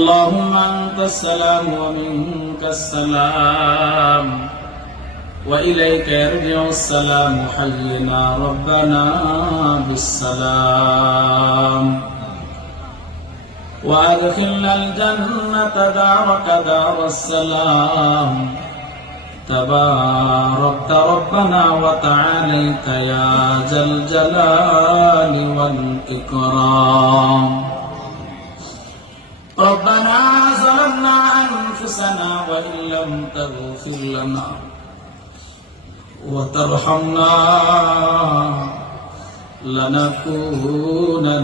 اللهم أنت السلام ومنك السلام وإليك يرجع السلام حينا ربنا بالسلام وأدخلنا الجنة دارك دار السلام تباركت ربنا وتعاليت يا ذا الجلال والإكرام ربنا ظلمنا أنفسنا وإن لم تغفر لنا وترحمنا لنكونن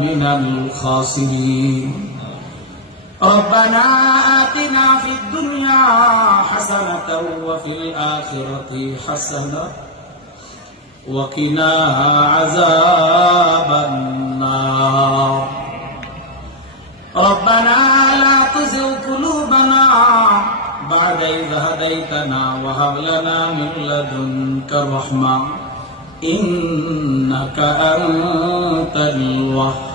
من الخاسرين ربنا آتنا في الدنيا حسنة وفي الآخرة حسنة وقنا عذاب النار ربنا لا تزغ قلوبنا بعد إذ هديتنا وهب لنا من لدنك رحمة إنك أنت الوهاب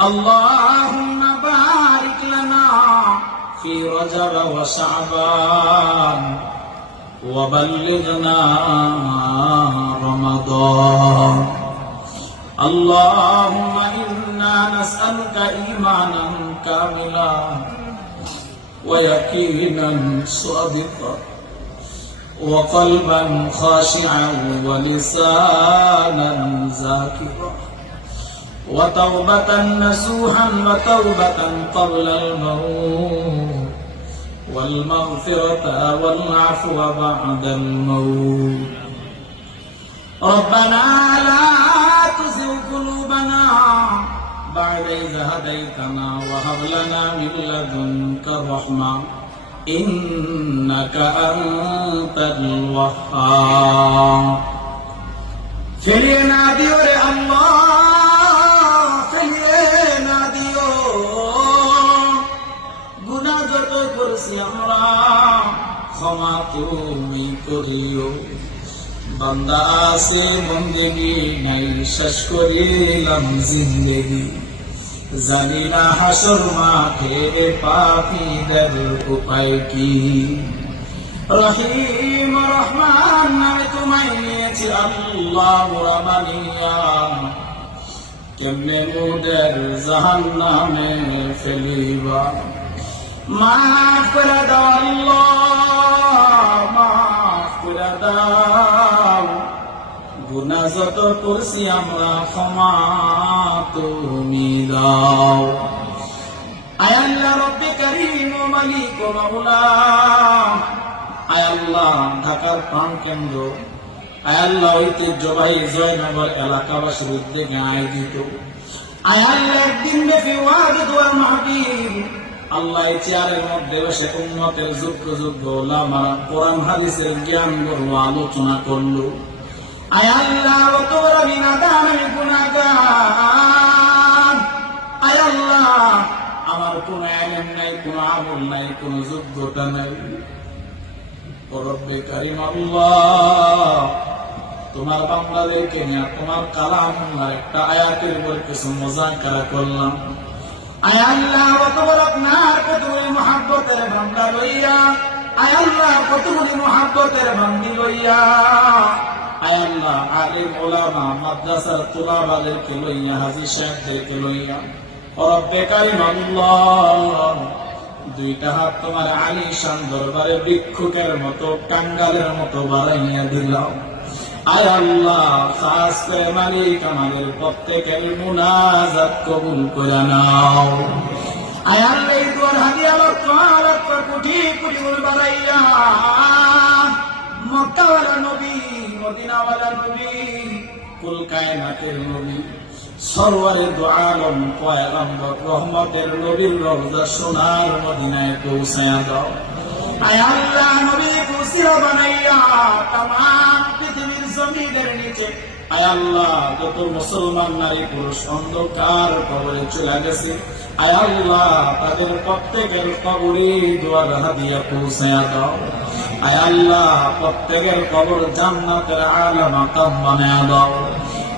اللهم بارك لنا في رجب وشعبان وبلغنا رمضان اللهم إنا نسألك إيمانا كاملا ويقينا صادقا وقلبا خاشعا ولسانا ذاكرا وتوبة نصوحا وتوبة قبل الموت والمغفرة والعفو بعد الموت ربنا لا تزغ قلوبنا بعد إذ هديتنا وهب لنا من لدنك رحمة إنك أنت الوهاب فيلي ناديو رے اللہ فیلے نادیو গুনাহ যত করছি আমরা ক্ষমা তুমি করিও বান্দা আছে বন্দেগি নাই শেষ করিলাম জিন্দেগি জানি না হাসর মাঠে পাপীদের উপায় কি রহিম রহমান নামে তোমায় নিয়েছি আল্লাহ রামানিয়া কেমনে মোদের জাহান্নামে ফেলিবা মাফ করে দাও আল্লাহ মাফ করে দাও গুনাহ যত করছি আমরা ক্ষমা তুমি দাও আয় আল্লাহ রব্বে কারীম ও মালিক ও মাওলা আয় আল্লাহ ঢাকার প্রাণকেন্দ্র আয় আল্লাহ ঐতিহ্যবাহী জয়নগর এলাকাবাসীর উদ্যোগে আয়োজিত আয় আল্লাহ একদিন ব্যাপী ওয়াজিদ ওয়াল মাহফিল আল্লাহ এই চেয়ারের মধ্যে বসে উম্মতের যোগ্য যোগ্য ওলামা কোরআন হাদিসের জ্ঞান গর্ব আলোচনা করলো আয় আল্লাহ অত বড় বিনাদান আমি গুনাহগার আয় আল্লাহ আমার কোন ইলম নাই কোন আমল নাই কোন যোগ্যতা নাই ও রব্বে কারীম আল্লাহ তোমার বান্দাদেরকে নিয়ে তোমার কালামুল্লাহ একটা আয়াতের উপর কিছু মুযাকারা করলাম আয় আল্লাহ অত বড় আপনার কতগুলি মহব্বতের বান্দা লইয়া আয় আল্লাহ কতগুলি মহব্বতের বান্দি লইয়া আয় আল্লাহ আলিম উলামা মাদ্রাসার তুলাবাদেরকে লইয়া হাজী সাহেবদেরকে লইয়া ও রব্বে কারীম আল্লাহ দুইটা হাত তোমার আলিশান দরবারে ভিক্ষুকের মতো কাঙ্গালের মতো বাড়াইয়া দিলাম আয় আল্লাহ খাস করে মালিক আমাদের প্রত্যেকের মুনাজাত কবুল করে নাও আয় আল্লাহ এই দুয়ার হাদিয়া লক্ষ লক্ষ কোটি কোটি গুণ বাড়াইয়া মক্কাওয়ালা নবী মদিনাওয়ালা নবী কুল কায়নাতের নবী সরওয়ারে দু আলম পয়গম্বর রহমতের নবীর রওজা সোনার মদিনায় পৌঁছায়া দাও আয় আল্লাহ নবী কুসিরা বানাইয়া तमाम পৃথিবীর জমিনের নিচে আয় আল্লাহ যত মুসলমান নারী পুরুষ অন্ধকার কবরে চলে গেছে আয় আল্লাহ তাদের প্রত্যেকের কবরে দুয়ার হাদিয়া পৌঁছায়া দাও আয় আল্লাহ প্রত্যেকের কবর জান্নাতের আলা মাকাম বানায়া দাও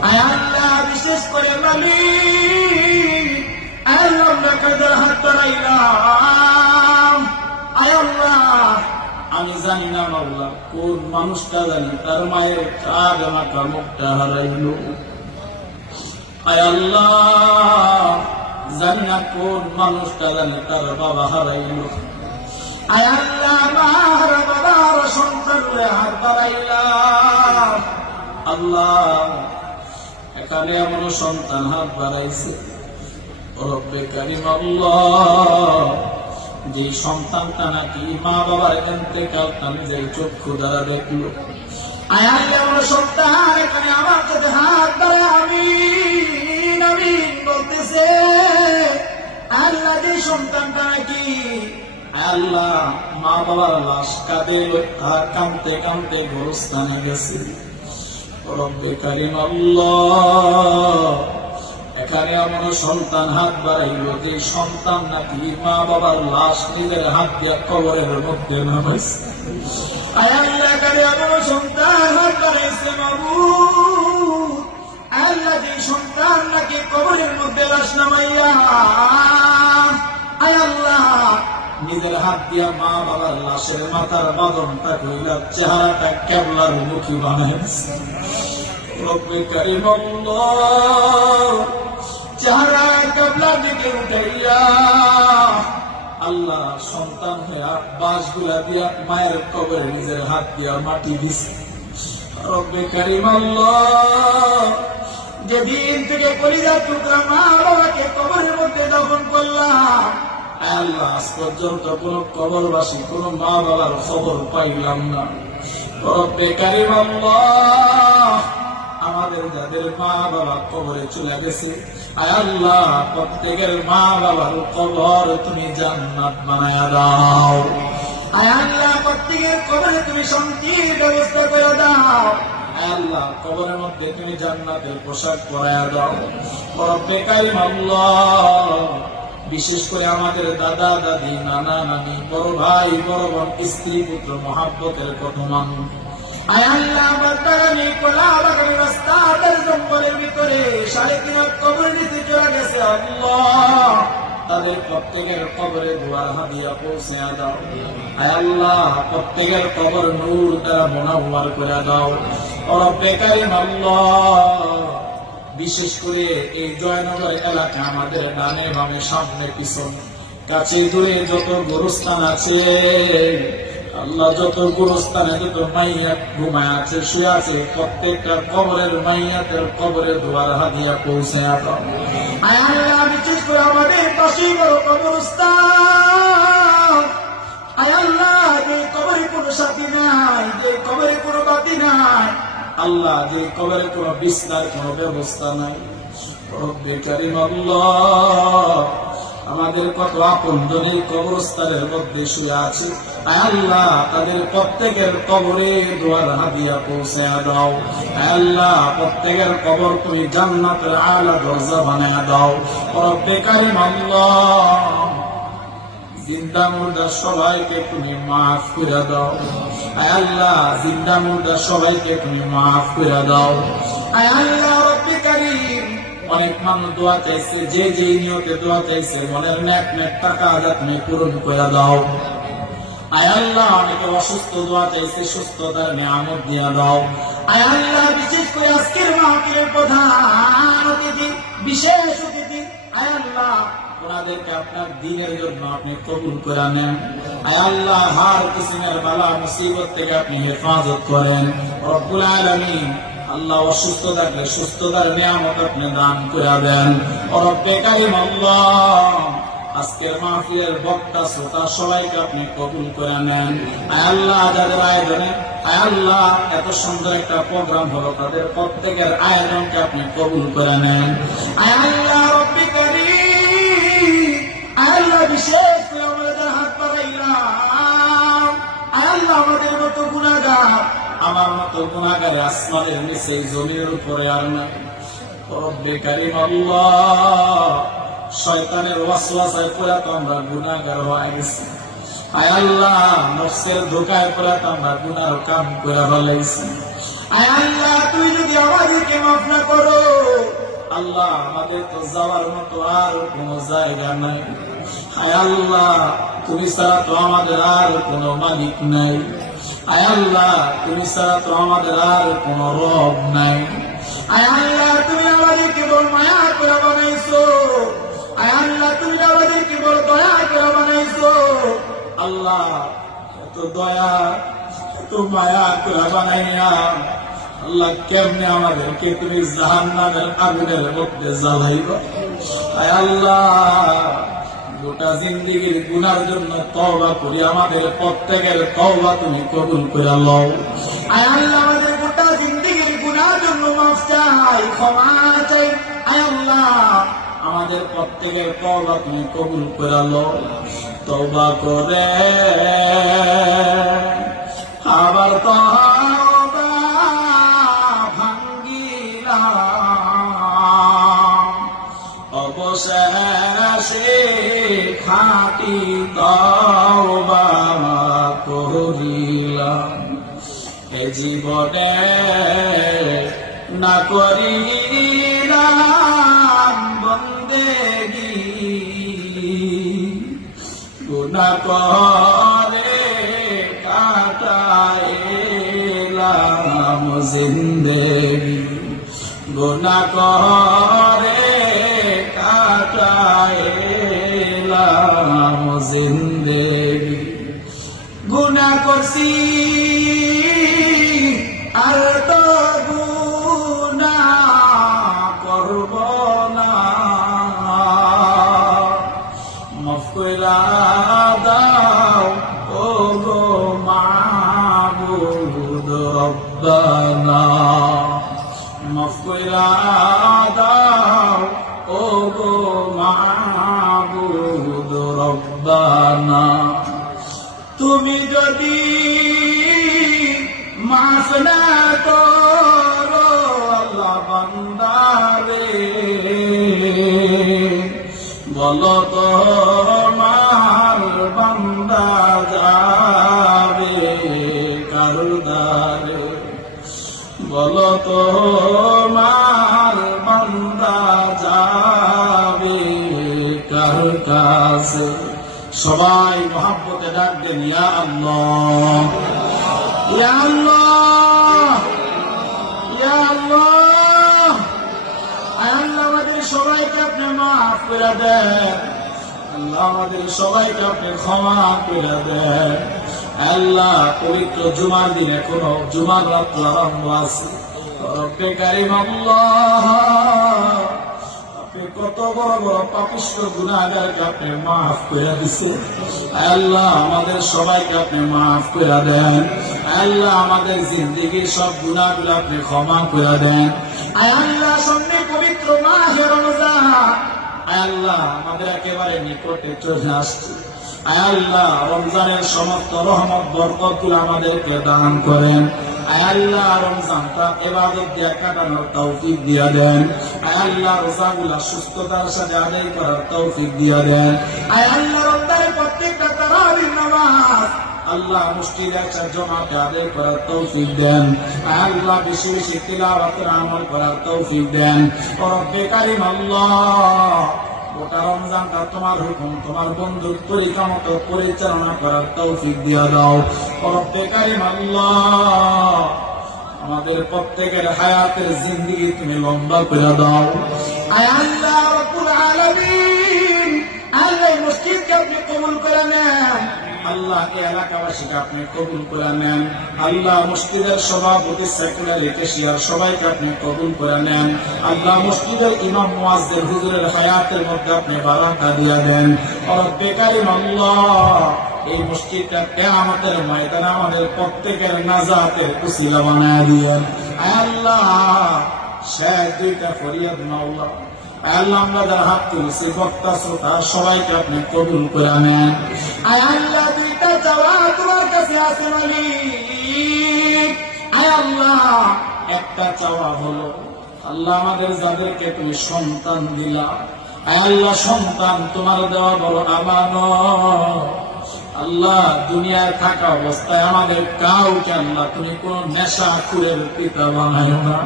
আয় আল্লাহ বিশেষ করে মালিক আয় জানি না মাওলা কোন মানুষটা জানি তার মায়ের কাজ মাথা মুখটা হারাইল। আয় আল্লাহ, জানি না কোন মানুষটা জানি তার বাবা হারাইল। আয় আল্লাহ, আমার বাবার সন্তানরে হাত বাড়াইলাম। আল্লাহ, এখানে এমন সন্তান হাত বাড়াইছে, রব্বে কারীম আল্লাহ, যে সন্তানটা নাকি মা বাবার ইন্তেকালটা নিজের চক্ষু দ্বারা দেখল। আয় আল্লাহ, এমন সন্তান এখানে আমার কাছে হাত বাড়ায় আমিন আমিন বলতেছে। আল্লাহ, যে সন্তানটা নাকি আল্লাহ মা বাবার লাশ কাঁদে কাঁদতে কাঁদতে গোরস্থানে গেছে, রব্বে কারীম আল্লাহ, এখানে এমন সন্তান হাত বাড়াইল যে সন্তান নাকি মা বাবার লাশ নিজের হাত দিয়া কবরের মধ্যে নামাইছে। আয় আল্লাহ, এখানে এমন সন্তান হাত বাড়াইছে মাবুদ, আল্লাহ, যে সন্তান নাকি কবরের মধ্যে লাশ নামাইয়া আয় আল্লাহ নিজের হাত দিয়া মা বাবার লাশের মাথার বাঁধনটা কইলা চেহারাটা কেবলার মুখী বানাইছে। রব্বে কারীম আল্লাহ, চেহারা কেবলার দিকে উঠাইয়া আল্লাহ সন্তান হইয়া বাঁশগুলা দিয়া মায়ের কবরে নিজের হাত দিয়া মাটি দিছে। রব্বে কারীম আল্লাহ, যেদিন থেকে কলিজার টুকরা মা বাবাকে কবরের মধ্যে দাফন করলাম, আল্লাহ আজ পর্যন্ত কোন কবরবাসী কোন মা বাবার খবর পাইলাম না। রব্বে কারীম আল্লাহ, আমাদের যাদের মা বাবা কবরে চলে গেছে, আয় আল্লাহ প্রত্যেকের মা বাবার কবর তুমি জান্নাত বানায়া দাও। আয় আল্লাহ, প্রত্যেকের কবরে তুমি শান্তির ব্যবস্থা করে দাও। আয় আল্লাহ, কবরের মধ্যে তুমি জান্নাতের পোশাক পরায়া দাও। রব্বে কারীম আল্লাহ, বিশেষ করে আমাদের দাদা দাদি নানা নানি বড় ভাই বড় বোন স্ত্রী পুত্র মহাব্বতের কত মানুষ, আয় আল্লাহ, আমার বাগানে কোলা বাগানে রাস্তার জঙ্গলের ভিতরে 3.5 হাত কবর নিতে চলে গেছে। আল্লাহ, তাদের প্রত্যেকের কবরে দুয়ার হাদিয়া পৌঁছে দাও। আয় আল্লাহ, প্রত্যেকের কবর নূর দ্বারা মুনাওয়ার করে দাও। রব্বে কারীম আল্লাহ, বিশেষ করে এই জয়নগর এলাকা আমাদের ডানে বামে সামনে পিছন কাছে দূরে যত গোরস্থান আছে আল্লাহ, যত গোরস্থানে যত মাইয়া ঘুমায় আছে শুয়ে আছে প্রত্যেকটা কবরের মাইয়াতের কবরে দুয়ার হাদিয়া পৌঁছে দাও। আয় আল্লাহ, বিশেষ করে আমাদের পাশেই বড় কবরস্থান, আয় আল্লাহ, যে কবরে কোনো সাথী নাই, যে কবরে কোনো বাতি নাই, আল্লাহ, যে কবরে কোনো বিছনার কোনো ব্যবস্থা নাই, রব্বে কারীম আল্লাহ, আমাদের কত আপনজনের কবরস্থানের মধ্যে শুয়ে আছে, আয় আল্লাহ, তাদের প্রত্যেকের কবরে দুয়ার হাদিয়া পৌঁছে দাও। আয় আল্লাহ, প্রত্যেকের কবর তুমি জান্নাতের আলা দরজা বানায়া দাও। রব্বে কারীম আল্লাহ, জিন্দা মুর্দা সবাইকে তুমি মাফ করে দাও। আয় আল্লাহ, জিন্দা মুর্দা সবাইকে তুমি মাফ করে দাও। আয় আল্লাহ, রব্বে কারীম, অনেক মানুষ দোয়া চাইছে, যে যে নিয়তে দোয়া চাইছে মনের নেক নেক টাকা আদা তুমি পূরণ করে দাও। আয় আল্লাহ, অনেকে অসুস্থ দোয়া চাইছে, সুস্থতার নিয়ামত দিয়া দাও। আয় আল্লাহ, বিশেষ করে আজকের মাহফিলের প্রধান অতিথি, বিশেষ অতিথি, আয় আল্লাহ, ওনাদেরকে আপনার দ্বীনের জন্য আপনি কবুল করে নেন। আয় আল্লাহ, হার কিসিমের বালা মুসিবত থেকে আপনি হেফাজত করেন। রব্বুল আলামিন, আল্লাহ অসুস্থ থাকলে সুস্থতার নিয়ামত আপনি দান করে দেন। রব্বে কারীম আল্লাহ, আজকের মাহফিলের বক্তা শ্রোতা সবাইকে আপনি কবুল করে নেন। আয় আল্লাহ, যাদের আয়োজনে আয় আল্লাহ এত সুন্দর একটা প্রোগ্রাম হলো, তাদের প্রত্যেকের আয়োজনকে আপনি কবুল করে নেন। আয় আল্লাহ, রব্বে কারীম, আয় আল্লাহ, বিশেষ করে আমাদের হাত বাড়াইলাম। আয় আল্লাহ, আমাদের মতো গুনাহগার, আমার মতো গুনাহগারের আসমানের নিচে জমির উপরে আর নাই। রব্বে কারীম আল্লাহ, শয়তানের ওয়াসওয়াসায় পড়ে তো আমরা গুনাহগার হয়ে গেছি। আয় আল্লাহ, নফসের ধোঁকায় পড়ে তো আমরা গুনার কাম করে ফেলাইছি। আয় আল্লাহ, তুই যদি আমাদেরকে মাফ না করো, আল্লাহ, আমাদের তো যাওয়ার মতো আর কোনো জায়গা নাই। আয় আল্লাহ, তুমি ছাড়া তো আমাদের আর কোনো মালিক নাই। আয় আল্লাহ তুমি ছাড়া তো আমাদের আর কোন রব নাই। আয় আল্লাহ তুমি আমাদের কেবল মায়া করে বানাইছো। আয় আল্লাহ তুমি আমাদের কেবল দয়া করে বানাইছো। আল্লাহ এত দয়া এত মায়া করে বানাইয়া আল্লাহ কেমনে আমাদেরকে তুমি জাহান্নামের আগুনের মধ্যে জ্বালাইবা। আয় আল্লাহ গোটা জিন্দেগীর গুনার জন্য তওবা করি, আমাদের প্রত্যেকের তওবা তুমি কবুল করে লও। আয় আল্লাহ আমাদের গোটা জিন্দেগীর গুনার জন্য মাফ চাই, ক্ষমা চাই। আয় আল্লাহ আমাদের প্রত্যেকের তওবা তুমি কবুল করে লও। তওবা করে আবার তওবা ভাঙ্গিলাম, অবশেষে খাঁটি তওবা করিলাম। এ জীবনে না করিলাম বন্দেগী, গুনাহ করে কাটাইলাম জিন্দেগী, গুনাহ করে কাটাইলাম জিন্দেগী। গুনাহ করছি আর তো গুনাহ করব না, মাফ কইরা দাও ও গো মাবুদ রব্বানা, মাফ কইরা দাও ও গো মাবুদ রব্বানা। তুমি যদি মাফ না করো আল্লাহ বান্দারে, বলো তো মার বান্দা যাবে কার দ্বারে, বলো তো মার বান্দা যাবে কার কাছে। সবাই মহব্বতে ডাক দেন ইয়া আল্লাহ, ইয়া আল্লাহ, ইয়া আল্লাহ। আল্লাহ আমাদের সবাইকে আপনি মাফ করে দেন, আল্লাহ আমাদের সবাইকে আপনি ক্ষমা করে দেন। আল্লাহ পবিত্র জুমার দিন এখনো জুমার রাত আরম্ভ আছে। রব্বে কারীম আল্লাহ কত বড় বড় পাপিষ্ঠ গুনাহগারকে আপনি মাফ করে দিচ্ছেন। আল্লাহ আমাদের সবাইকে আপনি মাফ করে দেন। আল্লাহ আমাদের জিন্দেগির সব গুনাহগুলো আপনি ক্ষমা করে দেন। আল্লাহ সামনে পবিত্র মাহে রমজান আল্লাহ আমাদের একেবারে নিকটে চলে আসছে। আল্লাহ রমজানের সমস্ত রহমত বরকতগুলো আমাদেরকে দান করেন। আল্লাহ রমজানটা ইবাদত দিয়ে কাটানোর তৌফিক দিয়ে দেন। আল্লাহ রোজাগুলা সুস্থতার সাথে আদায় করার তৌফিক দিয়ে দেন। আল্লাহ রমজানের প্রত্যেকটা তারাবির নামাজ আল্লাহ মুষ্টির একটা জমাতে আদায় করার তৌফিক দেন। আল্লাহ বেশি বেশি তিলাওয়াতের আমল করার তৌফিক দেন। রব্বে কারীম আল্লাহ গোটা রমজানটা তোমার হুকুম তোমার বন্ধুর তরিকা মতো পরিচালনা করার তৌফিক দিয়ে দাও। রব্বে কারীম আল্লাহ আমাদের প্রত্যেকের হায়াতের জিন্দেগি তুমি লম্বা করে দাও। আয় আল্লাহ রব্বুল আলামিন আল্লাহ মসজিদকে আপনি কবুল করে নেন। আল্লাহ এই এলাকাবাসীকে আপনি কবুল করে নেন। আল্লাহ মসজিদের সভাপতি সেক্রেটারি কেশিয়ার সবাইকে আপনি কবুল করে নেন। আল্লাহ মসজিদের ইমাম মুয়াজ্জিন হুজুরের হায়াতের মধ্যে আপনি বারাকা দিয়ে দেন। রব্বে কারীম আল্লাহ এই মসজিদটা কিয়ামতের ময়দানে আমাদের প্রত্যেকের নাজাতের উসিলা বানায় দিয়েন। আল্লাহ শেষ দুইটা ফরিয়াদ মাওলা আল্লাহ আমরা যারা হাত তুলেছি বক্তা শ্রোতা সবাইকে আপনি কবুল করে নেন। আল্লাহ দুইটা চাওয়া তোমার কাছে আছে মালিক। আল্লাহ একটা চাওয়া হলো আল্লাহ আমাদের যাদেরকে তুমি সন্তান দিলা আল্লাহ সন্তান তোমার দেওয়া বড় আমানত। আল্লাহ দুনিয়ায় থাকা অবস্থায় আমাদের কাউকে আল্লাহ তুমি কোন নেশাখোরের পিতা বানাও না।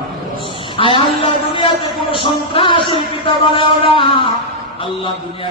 আল্লাহ দুনিয়াতে কোন সন্ত্রাসের পিতা বানাও না। আল্লাহ দুনিয়া